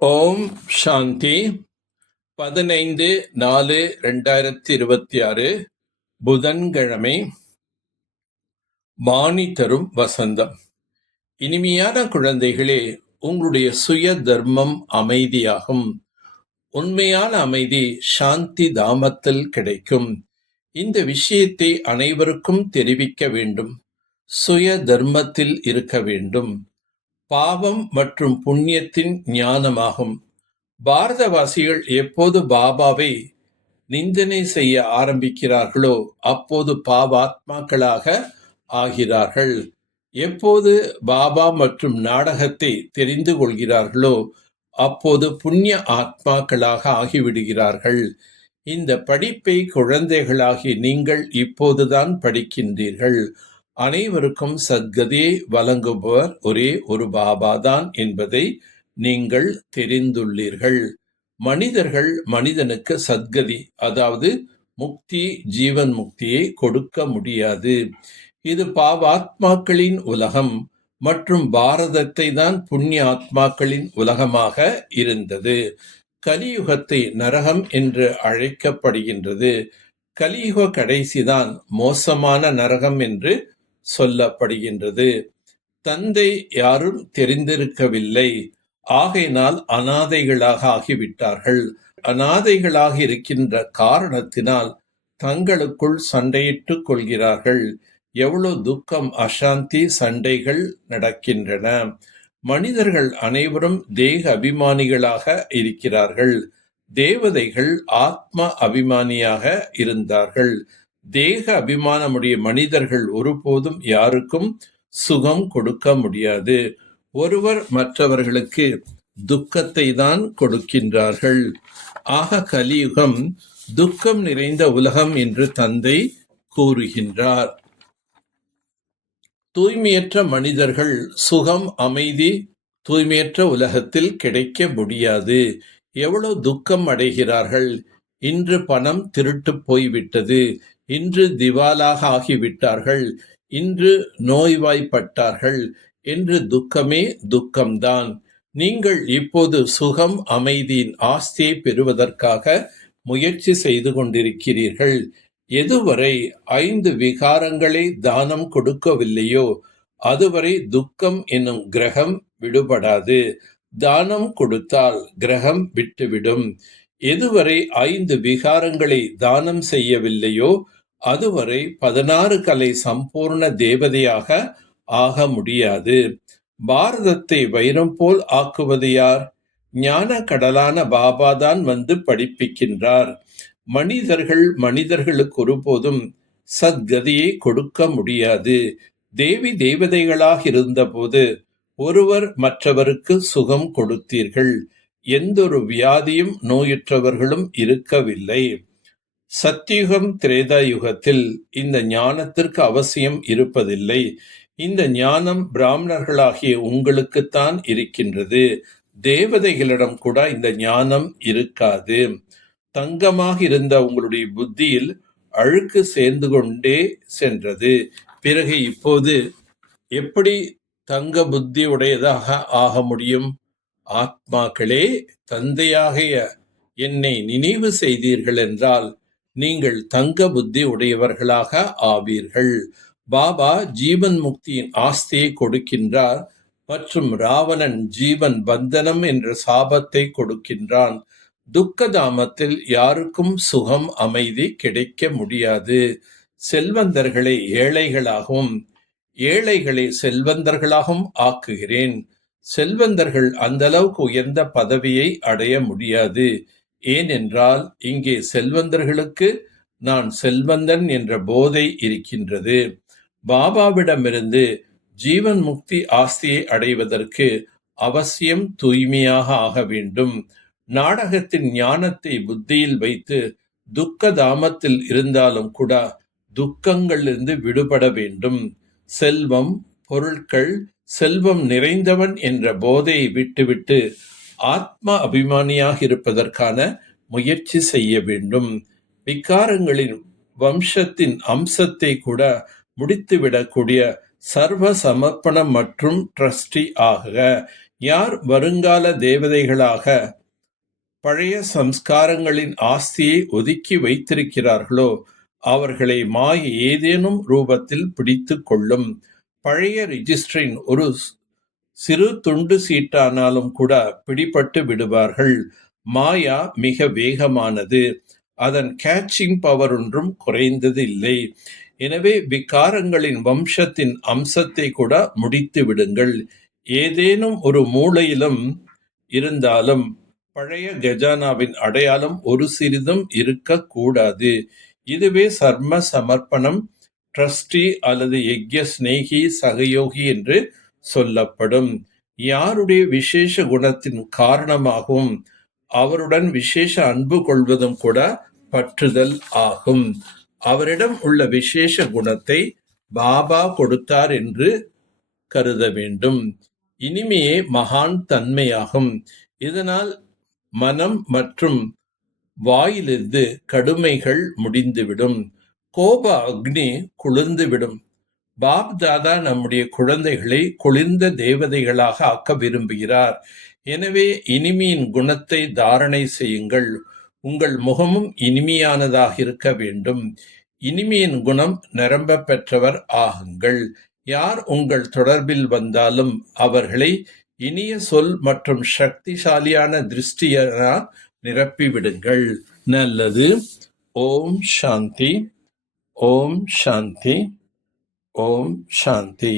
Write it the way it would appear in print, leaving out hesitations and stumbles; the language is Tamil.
ஓம் சாந்தி. 15/4/2026 புதன்கிழமை. வாணி தரும் வசந்தம். இனிமையான குழந்தைகளே, உங்களுடைய சுய தர்மம் அமைதியாகும். உண்மையான அமைதி சாந்தி தாமத்தில் கிடைக்கும். இந்த விஷயத்தை அனைவருக்கும் தெரிவிக்க வேண்டும். சுய தர்மத்தில் இருக்க வேண்டும். பாவம் மற்றும் புண்ணியத்தின் ஞானமாகும். பாரதவாசிகள் எப்போது பாபாவை நிந்தனை செய்ய ஆரம்பிக்கிறார்களோ அப்போது பாவாத்மாக்களாக ஆகிறார்கள். எப்போது பாபா மற்றும் நாடகத்தை தெரிந்து கொள்கிறார்களோ அப்போது புண்ணிய ஆத்மாக்களாக ஆகிவிடுகிறார்கள். இந்த படிப்பை குழந்தைகளாகி நீங்கள் இப்போதுதான் படிக்கின்றீர்கள். அனைவருக்கும் சத்கதியை வழங்குபவர் ஒரே ஒரு பாபாதான் என்பதை நீங்கள் தெரிந்துள்ளீர்கள். மனிதர்கள் மனிதனுக்கு சத்கதி, அதாவது முக்தி, ஜீவன் முக்தியை கொடுக்க முடியாது. இது பாவாத்மாக்களின் உலகம் மற்றும் பாரதத்தை தான் புண்ணிய ஆத்மாக்களின் உலகமாக இருந்தது. கலியுகத்தை நரகம் என்று அழைக்கப்படுகின்றது. கலியுக கடைசிதான் மோசமான நரகம் என்று சொல்லப்படுகின்றது. தந்தை யாரும் தெரிந்திருக்கவில்லை. ஆகையினால் அனாதைகளாக ஆகிவிட்டார்கள். அனாதைகளாக இருக்கின்ற காரணத்தினால் தங்களுக்குள் சண்டையிட்டுக் கொள்கிறார்கள். எவ்வளவு துக்கம், அசாந்தி, சண்டைகள் நடக்கின்றன. மனிதர்கள் அனைவரும் தேக அபிமானிகளாக இருக்கிறார்கள். தேவதைகள் ஆத்ம அபிமானியாக இருந்தார்கள். தேக அபிமானமுடைய மனிதர்கள் ஒருபோதும் யாருக்கும் சுகம் கொடுக்க முடியாது. ஒருவர் மற்றவர்களுக்கு துக்கத்தை தான் கொடுக்கின்றார்கள். ஆக கலியுகம் துக்கம் நிறைந்த உலகம் என்று தந்தை கூறுகின்றார். தூய்மையற்ற மனிதர்கள் சுகம், அமைதி தூய்மையற்ற உலகத்தில் கிடைக்க முடியாது. எவ்வளவு துக்கம் அடைகிறார்கள். இன்று பணம் திருட்டு போய்விட்டது, இன்று திவாலாக ஆகிவிட்டார்கள், இன்று நோய்வாய்ப்பட்டார்கள் என்று துக்கமே துக்கம்தான். நீங்கள் இப்போது சுகம், அமைதியின் ஆஸ்தியை பெறுவதற்காக முயற்சி செய்து கொண்டிருக்கிறீர்கள். எதுவரை 5 விகாரங்களை தானம் கொடுக்கவில்லையோ அதுவரை துக்கம் என்னும் கிரகம் விடுபடாது. தானம் கொடுத்தால் கிரகம் விட்டுவிடும். எதுவரை 5 விகாரங்களை தானம் செய்யவில்லையோ அதுவரை 16 கலை சம்பூர்ண தேவதையாக ஆக முடியாது. பாரதத்தை வைரம் போல் ஆக்குவது யார்? ஞான கடலான பாபாதான் வந்து படிப்பிக்கின்றார். மனிதர்கள் மனிதர்களுக்கு ஒருபோதும் சத்கதியை கொடுக்க முடியாது. தேவி தேவதைகளாக இருந்தபோது ஒருவர் மற்றவருக்கு சுகம் கொடுத்தீர்கள். எந்தொரு வியாதியும் நோயுற்றவர்களும் இருக்கவில்லை. சத்தியுகம், திரேதா யுகத்தில் இந்த ஞானத்திற்கு அவசியம் இருப்பதில்லை. இந்த ஞானம் பிராமணர்களாகிய உங்களுக்குத்தான் இருக்கின்றது. தேவதைகளிடம் கூட இந்த ஞானம் இருக்காது. தங்கமாக இருந்த உங்களுடைய புத்தியில் அழுக்கு சேர்ந்து கொண்டே சென்றது. பிறகு இப்போது எப்படி தங்க புத்தி உடையதாக ஆக முடியும்? ஆத்மாக்களே, தந்தையாகிய என்னை நினைவு செய்தீர்கள் என்றால் நீங்கள் தங்க புத்தி உடையவர்களாக ஆவீர்கள். பாபா ஜீவன் முக்தியின் ஆஸ்தியை கொடுக்கின்றார் மற்றும் ராவணன் ஜீவன் பந்தனம் என்ற சாபத்தை கொடுக்கின்றான். துக்கதாமத்தில் யாருக்கும் சுகம், அமைதி கிடைக்க முடியாது. செல்வந்தர்களை ஏழைகளாகவும் ஏழைகளை செல்வந்தர்களாகவும் ஆக்குகிறேன். செல்வந்தர்கள் அந்த அளவுக்கு உயர்ந்த பதவியை அடைய முடியாது. ஏனென்றால் இங்கே செல்வந்தர்களுக்கு நான் செல்வந்தன் என்ற போதை இருக்கின்றது. பாபாவிடமிருந்து ஜீவன் முக்தி ஆஸ்தியை அடைவதற்கு அவசியம் தூய்மையாக ஆக வேண்டும். நாடகத்தின் ஞானத்தை புத்தியில் வைத்து துக்க தாமத்தில் இருந்தாலும் கூட துக்கங்களிலிருந்து விடுபட வேண்டும். செல்வம், பொருட்கள், செல்வம் நிறைந்தவன் என்ற போதையை விட்டுவிட்டு ஆத்ம அபிமானியாக இருப்பதற்கான முயற்சி செய்ய வேண்டும். விகாரங்களின் வம்சத்தின் அம்சத்தை கூட முடித்துவிடக்கூடிய சர்வ சமர்ப்பணம் மற்றும் ட்ரஸ்டி ஆக. யார் வருங்கால தேவதைகளாக பழைய சம்ஸ்காரங்களின் ஆஸ்தியை ஒதுக்கி வைத்திருக்கிறார்களோ அவர்களை மாயை ஏதேனும் ரூபத்தில் பிடித்துக் கொள்ளும். பழைய ரிஜிஸ்டரின் ஒரு சிறு துண்டு சீட்டானாலும் கூட பிடிபட்டு விடுவார்கள். மாயா மிக வேகமானது. அதன் கேட்சிங் பவர் ஒன்றும் குறைந்தது இல்லை. எனவே விகாரங்களின் வம்சத்தின் அம்சத்தை கூட முடித்து விடுங்கள். ஏதேனும் ஒரு மூலையிலும் இருந்தாலும் பழைய கஜானாவின் அடையாளம் ஒரு சிறிதும் இருக்கக்கூடாது. இதுவே சர்ம சமர்ப்பணம், ட்ரஸ்டி அல்லது யக்ய ஸ்நேகி சகயோகி என்று சொல்லப்படும். யாருடைய விசேஷ குணத்தின் காரணமாகவும் அவருடன் விசேஷ அன்பு கொள்வதும் கூட பற்றுதல் ஆகும். அவரிடம் உள்ள விசேஷ குணத்தை பாபா கொடுத்தார் என்று கருத வேண்டும். இனிமையே மகான் தன்மையாகும். இதனால் மனம் மற்றும் வாயிலிருந்து கடுமைகள் முடிந்துவிடும். கோப அக்னி குளிர்ந்துவிடும். பாப் தாதா நம்முடைய குழந்தைகளை குளிர்ந்த தேவதைகளாக ஆக்க விரும்புகிறார். எனவே இனிமையின் குணத்தை தாரணை செய்யுங்கள். உங்கள் முகமும் இனிமையானதாக இருக்க வேண்டும். இனிமையின் குணம் நிரம்ப பெற்றவர் ஆகுங்கள். யார் உங்கள் தொடர்பில் வந்தாலும் அவர்களை இனிய சொல் மற்றும் சக்திசாலியான திருஷ்டியினால் நிரப்பிவிடுங்கள். நல்லது. ஓம் சாந்தி. ஓம் சாந்தி. ஓம் சாந்தி.